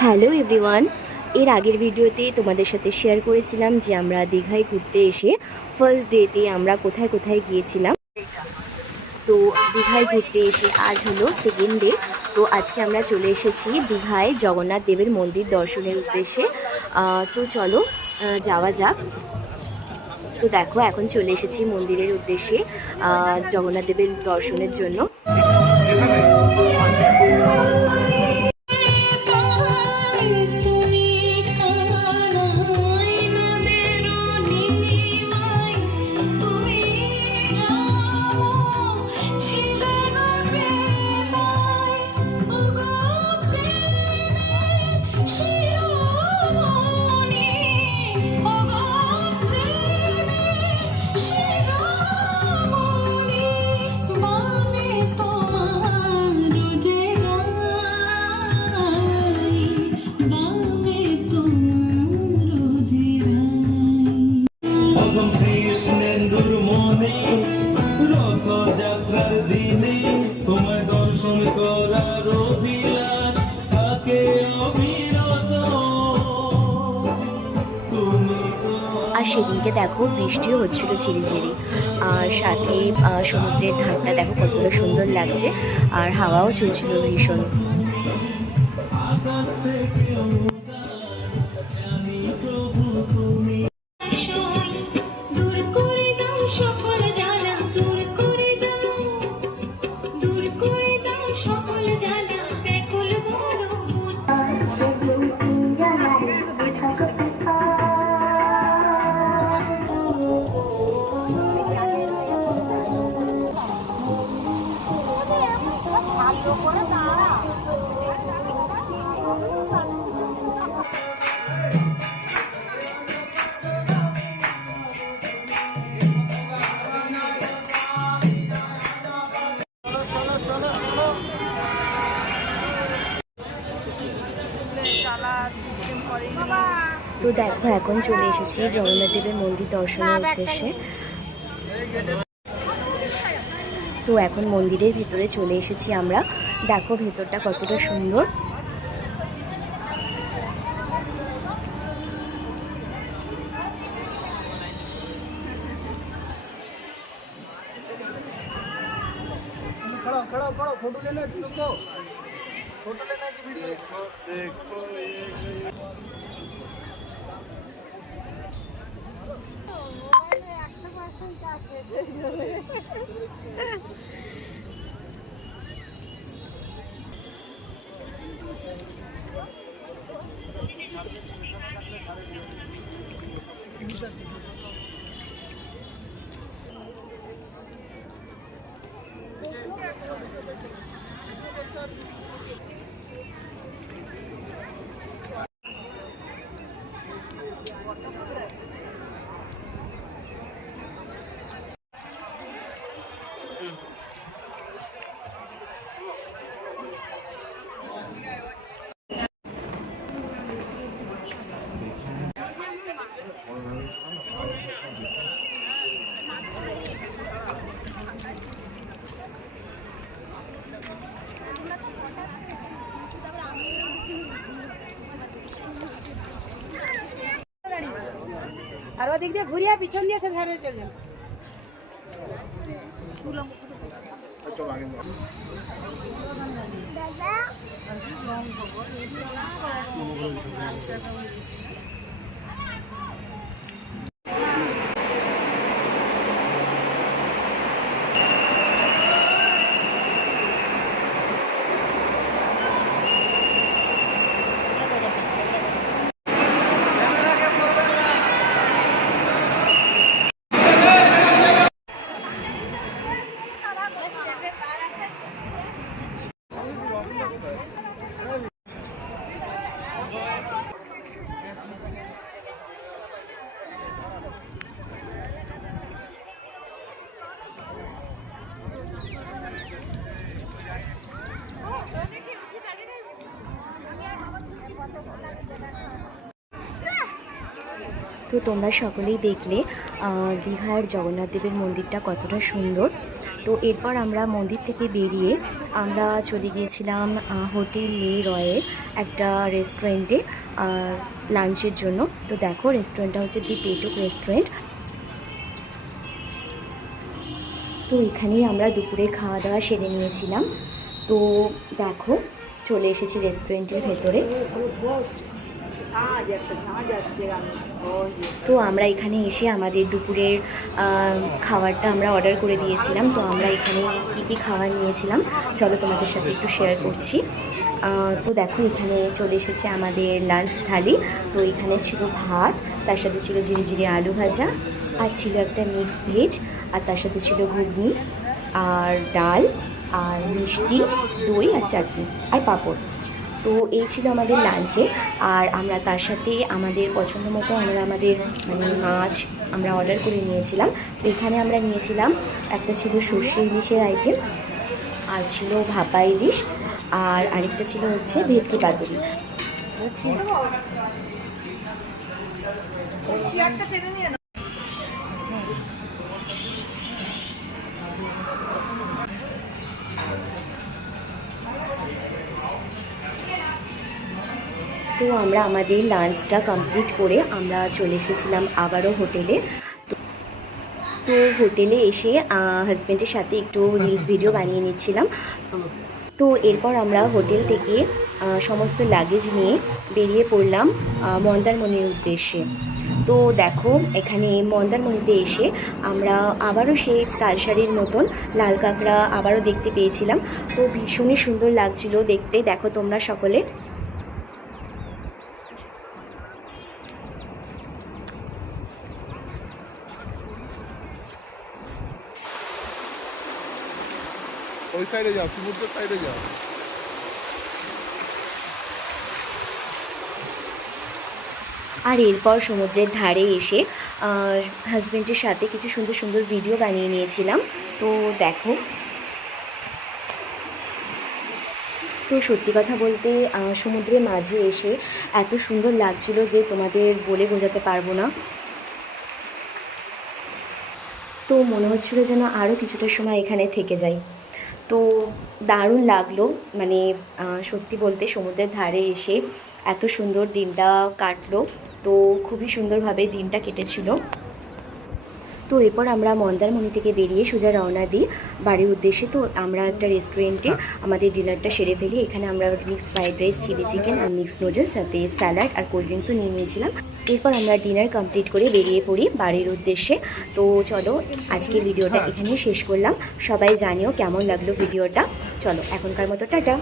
Hello everyone, এর আগের ভিডিওতে তোমাদের সাথে শেয়ার করেছিলাম যে আমরা দীঘায় ঘুরতে এসে ফার্স্ট ডেতে আমরা কোথায় কোথায় গিয়েছিলাম। তো দীঘায় ঘুরতে এসে আজ হলো সেকেন্ড ডে। তো আজকে আমরা চলে এসেছি দীঘায় জগন্নাথ দেবের মন্দির দর্শনের উদ্দেশ্যে। তো চলো যাওয়া যাক। তো দেখো এখন চলে এসেছি মন্দিরের উদ্দেশ্যে জগন্নাথ দেবের দর্শনের জন্য। আর সেদিনকে দেখো বৃষ্টিও হচ্ছিল ঝিরিঝিরি, আর সাথে সমুদ্রের ধারটা দেখো কতটা সুন্দর লাগছে, আর হাওয়াও চলছিল ভীষণ। তো দেখো এখন চলে এসেছি জগন্নাথ দেবের মন্দির দর্শনের উদ্দেশ্যে। তো এখন মন্দিরের ভিতরে চলে এসেছি আমরা। দেখো ভেতরটা কতটা সুন্দর। फोटो लेना है तुमको, फोटो लेना है कि वीडियो? देखो আর ওদিক দিয়ে ঘুরিয়ে পিছন দিয়ে সে ধারে চলে যাবে। তো তোমরা সকলেই দেখলে দীঘার জগন্নাথ দেবের মন্দিরটা কতটা সুন্দর। তো এরপর আমরা মন্দির থেকে বেরিয়ে আমরা চলে গিয়েছিলাম হোটেল লে রয়ের একটা রেস্টুরেন্টে লাঞ্চের জন্য। তো দেখো রেস্টুরেন্টটা হচ্ছে দি পেটুক রেস্টুরেন্ট। তো এখানেই আমরা দুপুরে খাওয়া দাওয়া সেরে নিয়েছিলাম। তো দেখো চলে এসেছি রেস্টুরেন্টের ভেতরে। তো আমরা এখানে এসে আমাদের দুপুরের খাবারটা আমরা অর্ডার করে দিয়েছিলাম। তো আমরা এখানে কি কি খাবার নিয়েছিলাম চলো তোমাদের সাথে একটু শেয়ার করছি। তো দেখো এখানে চলে এসেছে আমাদের লাঞ্চ থালি। তো এখানে ছিল ভাত, তার সাথে ছিল জিরে জিরে আলু ভাজা, আর ছিল একটা মিক্স ভেজ, আর তার সাথে ছিল ঘুগনি আর ডাল আর মিষ্টি, দই আর চাটনি আর পাঁপড়। তো এই ছিল আমাদের লাঞ্চে। আর আমরা তার সাথে আমাদের পছন্দ মতো আমরা আমাদের মাছ আমরা অর্ডার করে নিয়েছিলাম। তো এখানে আমরা নিয়েছিলাম একটা ছিল সর্ষে ইলিশের আইটেম, আর ছিল ভাপা ইলিশ, আর আরেকটা ছিল হচ্ছে ভেটকি পাতুরি। তো আমরা আমাদের লাঞ্চটা কমপ্লিট করে আমরা চলে এসেছিলাম আবারও হোটেলে। তো হোটেলে এসে হাজব্যান্ডের সাথে একটু রিলস ভিডিও বানিয়ে নিচ্ছিলাম। তো এরপর আমরা হোটেল থেকে সমস্ত লাগেজ নিয়ে বেরিয়ে পড়লাম মন্দারমণির উদ্দেশ্যে। তো দেখো এখানে মন্দারমণিতে এসে আমরা আবারও সেই কালসারির মতন লাল কাঁকড়া আবারও দেখতে পেয়েছিলাম। তো ভীষণই সুন্দর লাগছিল দেখতে, দেখো তোমরা সকলে। ওই সাইডে যাও, সমুদ্রের সাইডে যাও। আর এরপর সমুদ্রের ধারে এসে হাজব্যান্ডের সাথে কিছু সুন্দর সুন্দর ভিডিও বানিয়ে নিয়েছিলাম। তো দেখো, তো সত্যি কথা বলতে সমুদ্রের মাঝে এসে এত সুন্দর লাগছিল যে তোমাদের বলে বোঝাতে পারবো না। তো মনে হচ্ছিল যেন আরও কিছুটা সময় এখানে থেকে যাই। তো দারুণ লাগলো, সত্যি বলতে সমুদ্রের ধারে এসে এত সুন্দর দিনটা কাটলো। তো খুবই সুন্দরভাবে দিনটা কেটেছিল। তো এরপর আমরা মন্দারমণি থেকে বেরিয়ে সোজা রওনা দিই বাড়ির উদ্দেশ্যে। তো আমরা একটা রেস্টুরেন্টে আমাদের ডিনারটা সেরে ফেলি। এখানে আমরা mix fried rice, chilli chicken আর মিক্স নুডলস, সাথে স্যালাড আর কোল্ড ড্রিঙ্কসও নিয়ে নিয়েছিলাম। এরপর আমরা ডিনার কমপ্লিট করে বেরিয়ে পড়ি বাড়ির উদ্দেশ্যে। তো চলো আজকের ভিডিওটা এখানেই শেষ করলাম। সবাই জানিও কেমন লাগলো ভিডিওটা। চলো এখনকার মতো টাটা।